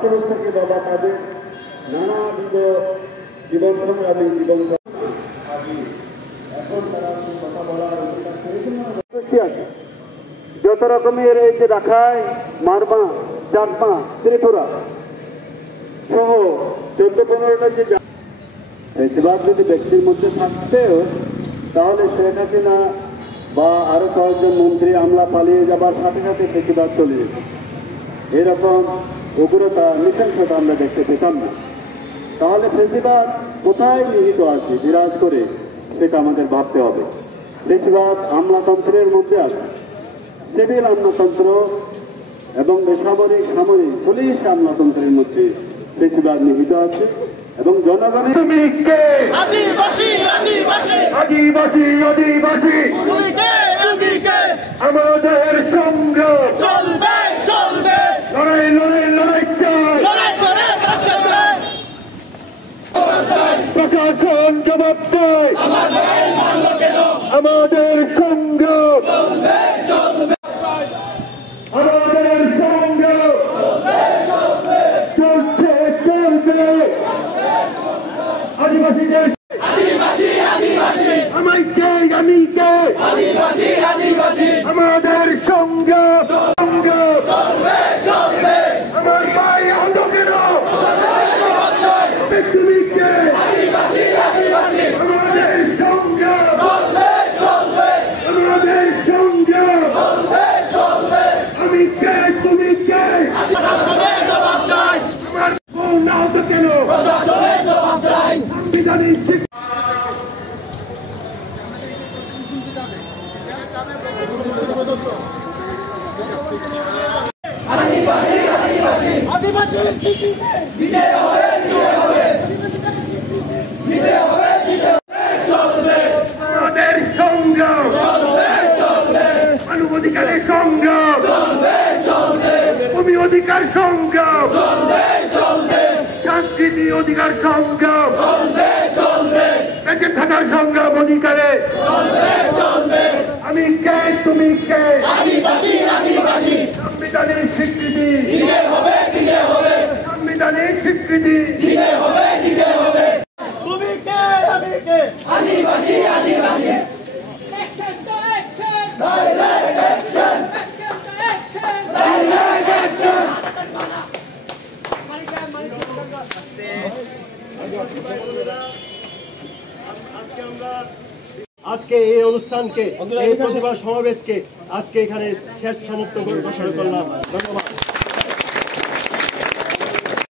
থেকে বাবা তাদের নানাবিধ জীবন সংগ্রামী জীবন এখন তারা কথা বলার আছে। যত রকমের এই যে রাখায় মারমা চাকমা ত্রিপুরা সহ 14-15টা যে বেশিরভাগ যদি ব্যক্তির মধ্যে থাকতেও তাহলে শেখ হাসিনা বা আরো কয়েকজন মন্ত্রী আমলা পালিয়ে যাবার সাথে সাথে বেশিরভাগ চলে যেত। এরকম উগ্রতা নৃশংসতা আমরা দেখতে পেতাম না। তাহলে বেশিরভাগ কোথায় নিহিত আছে বিরাজ করে সেটা আমাদের ভাবতে হবে। বেশিরভাগ আমলাতন্ত্রের মধ্যে আছে, সিভিল আমলাতন্ত্র এবং বেসামরিক সামরিক পুলিশ আমলাতন্ত্রের মধ্যে বেশিরভাগ নিহিত আছে এবং জনগণের আমাদের সংগ্রাম চলবে চলবে, লড়াই লড়াই লড়াই চাই, প্রশাসন জবাব দেয় আমাদের সংগ্রাম চলবে চলবে, আমাদের সংগ্রাম চলছে চলবে। আদিবাসীদের আমি কে আমাদের সংগ্রাম চলবে চলবে, আমার ভাই অন্ধ কেন তুমি কে আমাদের সংগ্রাম চলবে চলবে, আমাদের সংগ্রাম চলবে চলবে, আমি কে তুমি কে জবাব চাই, আমার বোন অন্ধ কেন প্রশাসনের জবাব চাই, সাংবিধানিক আমাদের সংগ্রাম মানবাধিকারের সংগ্রাম ভূমি অধিকার সংগ্রাম সাংস্কৃতিক অধিকার সংগ্রাম বেঁচে থাকার সংগ্রাম অধিকারে আমি কে তুমি কে সাংবিধানিক স্বীকৃতি সাংবিধানিক স্বীকৃতি তুমি কে আমি কে আদিবাসী আদিবাসী আজকে এই অনুষ্ঠানকে এই প্রতিভা সমাবেশকে আজকে এখানে শেষ সমাপ্ত করে ঘোষণা করলাম। ধন্যবাদ।